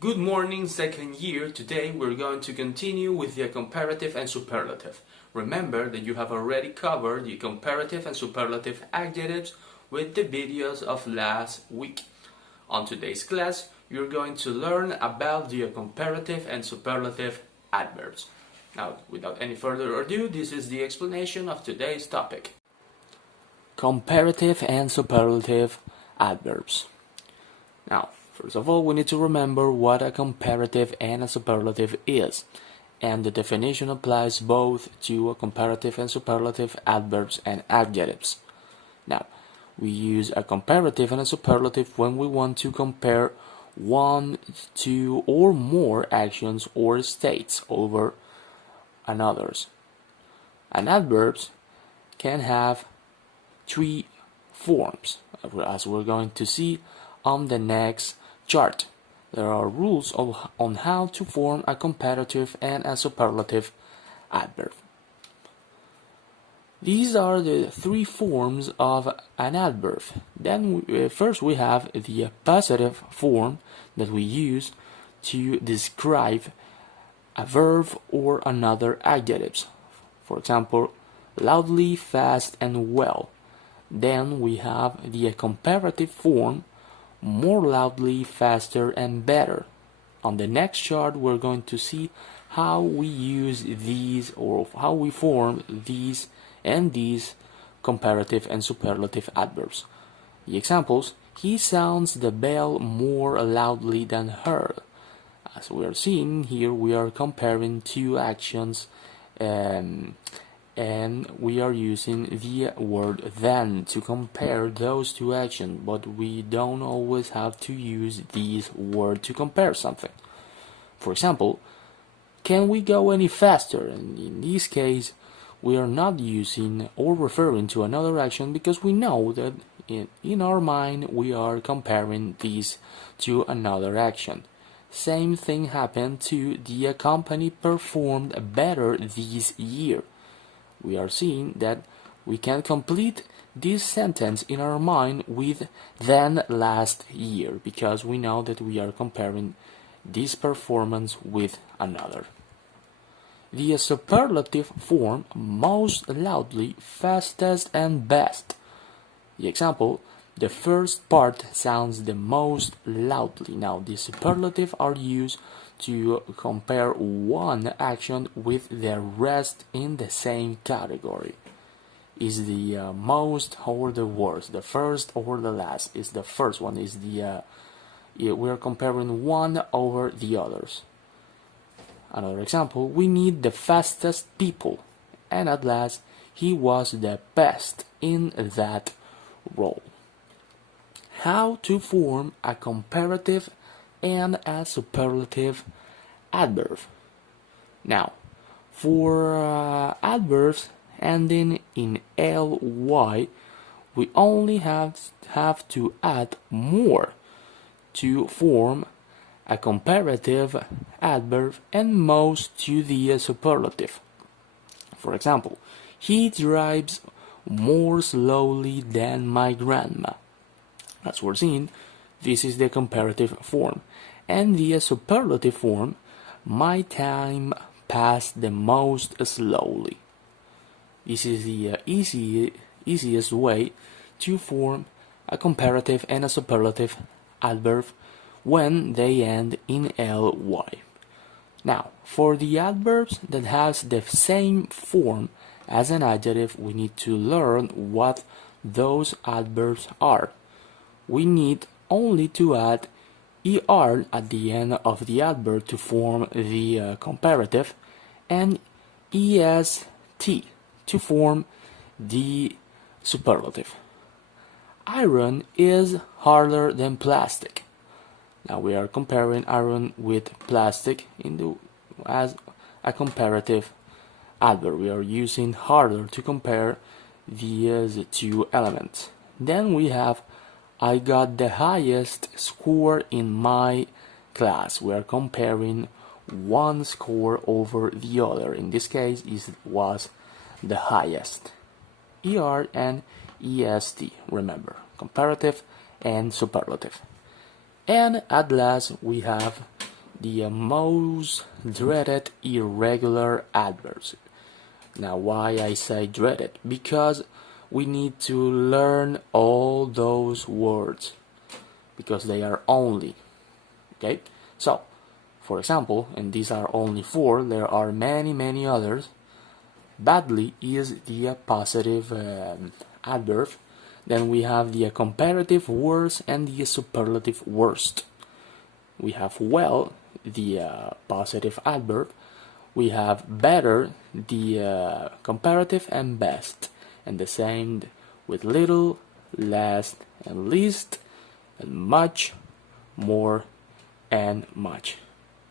Good morning, second year. Today we're going to continue with the comparative and superlative. Remember that you have already covered the comparative and superlative adjectives with the videos of last week. On today's class, you're going to learn about the comparative and superlative adverbs. Now, without any further ado, this is the explanation of today's topic. Comparative and superlative adverbs. Now, first of all, we need to remember what a comparative and a superlative is, and the definition applies both to a comparative and superlative adverbs and adjectives. Now, we use a comparative and a superlative when we want to compare one, two, or more actions or states over another's. And adverbs can have three forms, as we're going to see on the next chart. There are rules on how to form a comparative and a superlative adverb. These are the three forms of an adverb. Then first we have the positive form that we use to describe a verb or another adjectives. For example, loudly, fast, and well. Then we have the comparative form, more loudly, faster, and better. On the next chart, we're going to see how we use these, or how we form these and these comparative and superlative adverbs. The examples: he sounds the bell more loudly than her. As we are seeing here, we are comparing two actions, and we are using the word than to compare those two actions, but we don't always have to use these words to compare something. For example, can we go any faster? And in this case, we are not using or referring to another action because we know that in our mind we are comparing these to another action. Same thing happened to the company performed better this year. We are seeing that we can complete this sentence in our mind with than last year because we know that we are comparing this performance with another. The superlative form: most loudly, fastest, and best. The example: the first part sounds the most loudly. Now, the superlative are used to compare one action with the rest in the same category. Is the most or the worst? The first or the last? Is the first one? Is the we are comparing one over the others. Another example: we need the fastest people, and at last he was the best in that role. How to form a comparative and a superlative adverb. Now, for adverbs ending in ly, we only have to add more to form a comparative adverb and most to the superlative. For example, he drives more slowly than my grandma. As we're seeing, this is the comparative form. And the superlative form: my time passed the most slowly. This is the easiest way to form a comparative and a superlative adverb when they end in ly. Now, for the adverbs that has the same form as an adjective, we need to learn what those adverbs are. We need only to add er at the end of the adverb to form the comparative, and est to form the superlative. Iron is harder than plastic. Now we are comparing iron with plastic as a comparative adverb. We are using harder to compare these two elements. Then we have I got the highest score in my class. We are comparing one score over the other. In this case, it was the highest. Er and est, remember, comparative and superlative. And at last we have the most dreaded irregular adverbs. Now, why I say dreaded? Because we need to learn all those words because they are only. Okay, so for example, and these are only 4, there are many others. Badly is the positive adverb. Then we have the comparative worst and the superlative worst. We have well, the positive adverb. We have better, the comparative, and best. And the same with little, less, and least, and much, more, and much.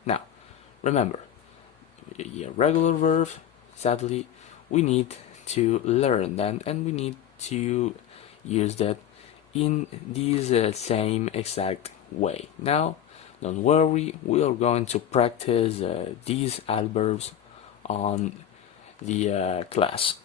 Now, remember, the irregular verb, sadly, we need to learn that, and we need to use that in this same exact way. Now, don't worry, we are going to practice these adverbs on the class.